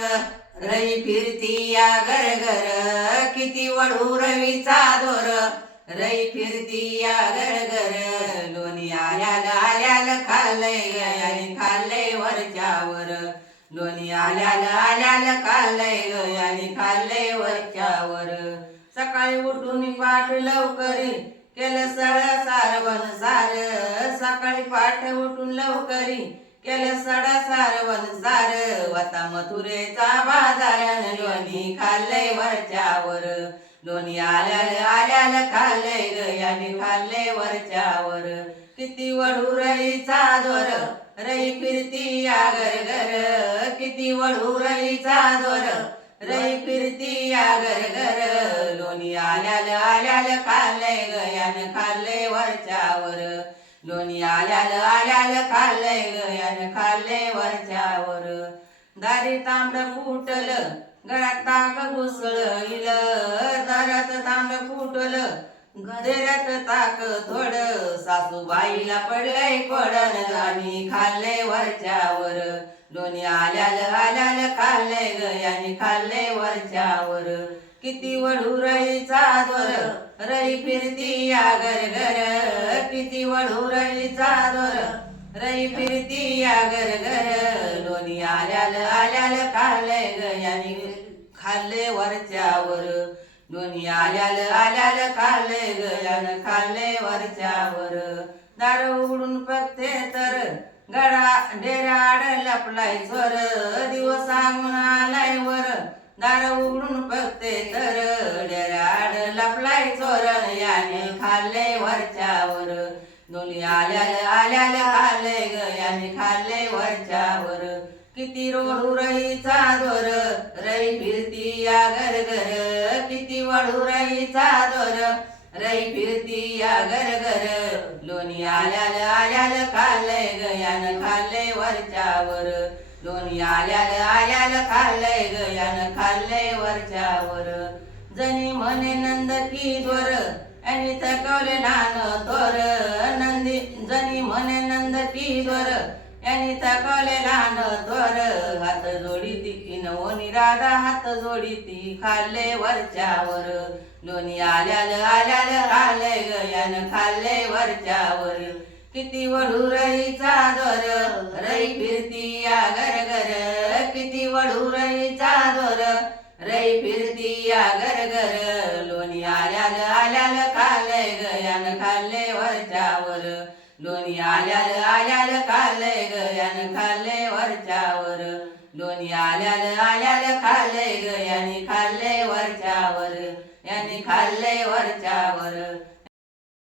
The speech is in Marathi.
रई फिरती या घर घर किती वडू रवीचा दोर. रई फिरती या घर घर लोणी आल्याला आल्याला खाल्लंय गय आणि खाल्लंय वरच्यावर लोणी आल्याला आल्याला खाल्लंय ग आणि खाल्लंय वरच्यावर सकाळी उठून पाठ लवकरी केलं सळ सारवण सार. सकाळी पाठ उठून लवकरी केलं सडा सारवण सार वता मथुरेचा बाजारान लोणी खाल्लंय वरच्यावर. लोणी आल्याल आल्याल खाल्लंय ग खाल्लंय वरच्यावर. किती वडू रईचा दोर रई फिरती या घर. किती वडू रईचा दोर रई फिरती या घर. लोणी आल्याल आल्याल खाल्लंय ग खाल्लंय वरच्यावर. लोणी आल्याल आल्याल खाल्लंय ग यानं खाल्लंय वरच्यावर. दारी तांबड फुटल घरात ताक घुसळईल दारात तांबड फुटल घरात ताक थोड. सासूबाईला पडलंय कोडन आणि खाल्लंय वरच्यावर. लोणी आल्याल आल्याल खाल्लंय ग याने खाल्लंय वरच्यावर. किती वडू रईचा दोर रई फिरती या घर घर किती वळू रईचा दोर. रई फिरती या घर घर. लोणी आल्याल आल्याल खाल्ले ग खाल्ले वरच्यावर लोणी आल्याल आल्याल खाल्ले ग खाल्ले वरच्यावर दार उघडून बघते तर गडा डेराड लपलाय स्वर दिवस सांगून आलाय वर. दार उघडून बघते तर याने खाल्ले वरच्यावर. दोन्ही आल्याल आल्याल खाल्ले ग याने खाल्ले वरच्यावर. किती रोडू रई चादोर रई फिरती या घर घर किती वडू रईचा दोर रई फिरती या घर घर लोणी आल्याल आल्याल खाल्लंय ग यानं खाल्लंय वरच्यावर. लोणी आल्याल आल्याल खाल्लंय ग यानं खाल्लंय वरच्यावर. जणी म्हणे नंद की दोर आणि थकवले नान तोर. नंदी जनी म्हणे नंद की दोर यांनी थकवले लहान तोर. हात जोडी ती नवनी राधा हात जोडी ती खाल्ले वरच्यावर. लोणी आल्याल आल्याल आले ग खाल्ले वरच्यावर. किती वडू रईचा दोर रई फिरती या घर घर किती वडू रईचा दोर रई फिरती या घर घर लोणी आल्याल आल्याल खालय ग यानं खाल्ले वरच्यावर. लोणी आल्याल आल्याल खालय गयान खाल्ले वरच्यावर. लोणी आल्याल आल्याल खालय ग खाल्ले वरच्यावर. यांनी खाल्लंय वरच्यावर.